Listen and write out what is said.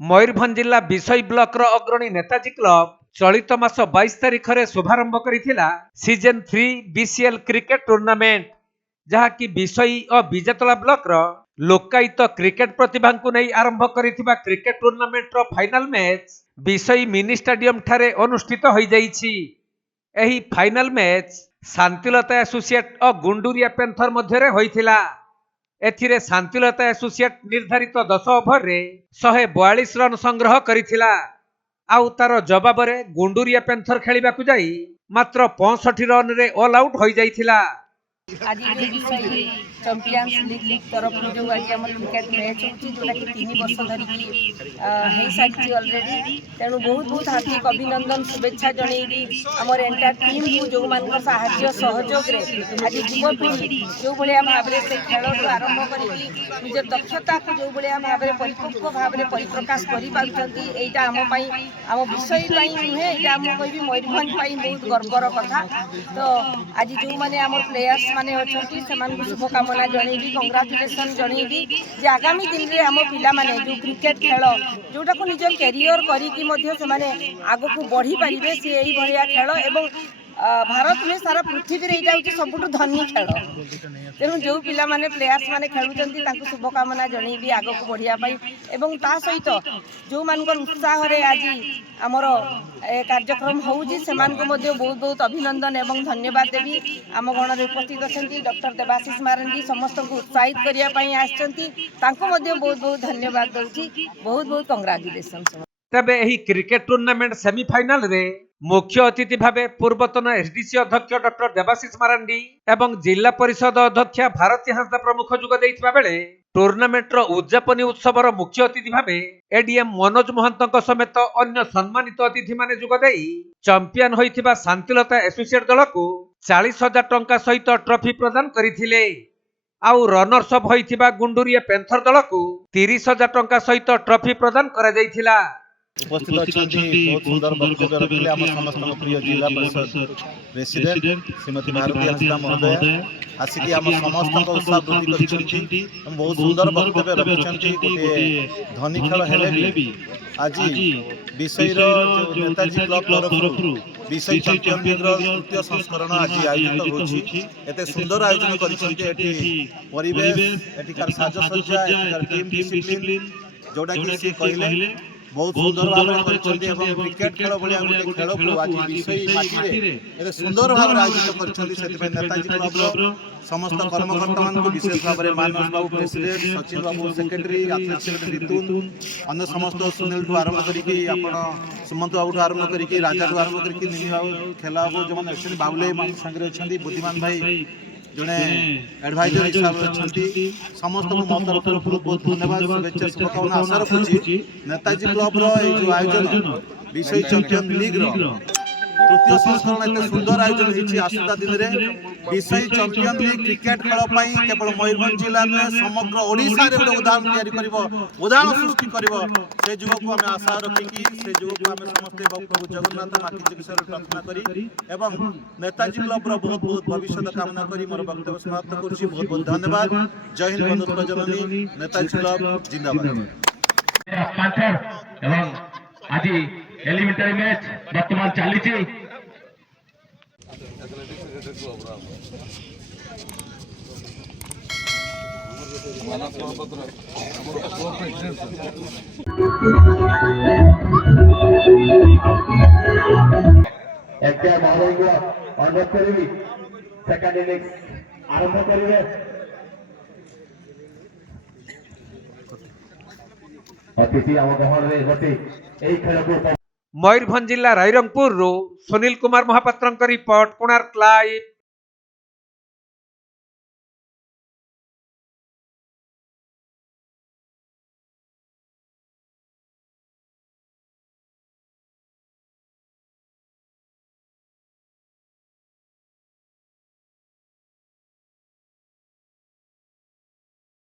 मयूरभंज जिला विषय ब्लॉक अग्रणी नेताजी क्लब चलित मास 22 तारिख में शुभारंभ करिथिला सीजन 3 बीसीएल क्रिकेट टूर्नामेंट जहाँकि विषय और विजेतला ब्लॉक लोकायत क्रिकेट प्रतिभा को नहीं आरंभ करिथिबा क्रिकेट टूर्नामेंट फाइनल मैच विषय मिनी स्टेडियम ठारे अनुष्ठित हो जाइछि। एही फाइनल मैच शांतिलता एसोसिएट और गुंडुरिया पेंथर मध्य होइथिला। एथिरे शांतिलता एसोसिएट निर्धारित 10 ओभर रे 142 रन संग्रह करिथिला। आउ तार जवाब रे गुंडुरिया पेंथर खेलिबा को जाई मात्र 65 रन रे ऑल आउट हो जाइथिला। आज चैंपियंस लीग तरफ जो आज आम क्रिकेट मैच होता कि 3 वर्ष धरिकी हो सारी अलरेडी तेणु बहुत बहुत हार्दिक अभिनंदन शुभेच्छा जनइबी आमर एंटायर टीम को जो मान साहाय्य सहयोग आज युवपीढ़ी जो भाया भाव से खेल आरंभ कर निज दक्षता को जो भाया भाव परिपक्व भाव परिप्रकाश करटा आम विषय नुहे यहाँ आम कह मयूरभंज बहुत गर्वर कथा। तो आज जो मैंने आम प्लेयर्स माने अच्छी से शुभकामना जनइबी कंग्राचुलेसन जनइबी जे आगामी दिन में आम पिला माने जो क्रिकेट खेल जोटा को निज कैरियर करी आग को बढ़ी पारे सी यही भाया खेल एवं भारत में सारा पृथ्वी में यहाँ हूँ सबुठ धनी खेल तेणु जो पिला माने प्लेयर्स माने खेलुंट शुभकामना जनइबी आग को बढ़ियापाई एवं ता सहित जो मान उत्साह आज आमर कार्यक्रम होउजी बहुत बहुत अभिनंदन एवं धन्यवाद देवी। आम गण में उपस्थित अच्छा डॉक्टर देवाशीष मारंडी समस्त को उत्साहित करने बहुत बहुत धन्यवाद दूसरी बहुत बहुत कंग्राचुलेसन। तबे एही क्रिकेट टूर्नामेंट सेमीफाइनल रे मुख्य अतिथि भावे पूर्वतन एसडीसी अध्यक्ष डॉक्टर देवाशीष मारंडी एवं जिला परिषद अध्यक्षा भारती हांसदा प्रमुख जोग देइथिबा बेले टूर्नामेंट उद्यापनी उत्सवर मुख्य अतिथि भावे एडीएम मनोज महंत समेत अन्य सम्मानित अतिथि माने जोग देई चैंपियन होइथिबा शांतिलता एसोसिएट दल को 40,000 टंका सहित ट्रॉफी प्रदान करिथिले। आउ रनर्स अप होइथिबा गुंडुरिया पेंथर दल को 30,000 टंका सहित ट्रॉफी प्रदान करा जाइथिला। उपस्थित अच्छा बहुत सुंदर वक्तव्य रखिले आम समस्त प्रिय जिला परिषद प्रेसिडेंट श्रीमती भारती हांसदा महोदय आसिक आम समस्त उत्साह वृद्धि करछंती बहुत सुंदर वक्तव्य रखछंती। गोटे धनी खेल हेले भी आज विषय नेताजी क्लब तरफ विषय चैंपियन लीग तृतीय संस्करण आज आयोजित होछि। एते सुंदर आयोजन करछंती एठी परिवेश एठिकार साजसज्जा एठिकार टीम डिसिप्लिन जोटा कि से कहले बहुत सुंदर भाव में क्रिकेट खेल भाया गोटे खेल को आज विषय माटी रे सुंदर भाव आयोजित कर नेताजी क्लब समस्त कर्मकर्ता मान को विशेष भाव में मानस बाबू प्रेसिडेंट सचिन बाबू सेक्रेटरी एथलेटिक्स सेक्रेटरी रितुन अन्य समस्त सुनील ठू आरंभ करके सुमंत बाबू ठू आरंभ करके राजा ठू आरंभ करके नीली बाबू खेला बाबू जो मैंने बाबुले संगे अच्छा बुद्धिमान भाई जड़े एडवाइजर हिसाब से समस्त मो तरफ बहुत बहुत धन्यवाद शुभेच्छा शुभकामना आशा रखुची। नेताजी क्लब जो आयोजन विषय चैंपियन लीग तृतीय संस्करण एत सुंदर आयोजन होती आसता दिन में विषय चैंपियन लीग क्रिकेट खेल केवल मयूरभंज जिला नुहे समग्र ओडिशा रे गोटे उदाहरण सृष्टि से जुग को आम आशा रखिकी से जुग को आम समस्त प्रभु जगन्नाथ माटी विषय प्रार्थना करी एवं नेताजी क्लब बहुत बहुत भविष्य कामना करी मोर वक्तव्य समाप्त करुछि। बहुत बहुत धन्यवाद। जय हिंद बंधु प्रजननी नेताजी क्लब जिंदाबाद। आज एलिमेंटरी मैच वर्तमान चली अनुरोध करी सेकेंड इनिंग्स आरंभ करेंगे। अतिथि आम गहन में गोटे यही खेल को मयूरभंज जिला रायरंगपुर सुनील कुमार महापात्र रिपोर्ट कोणार्क लाइव।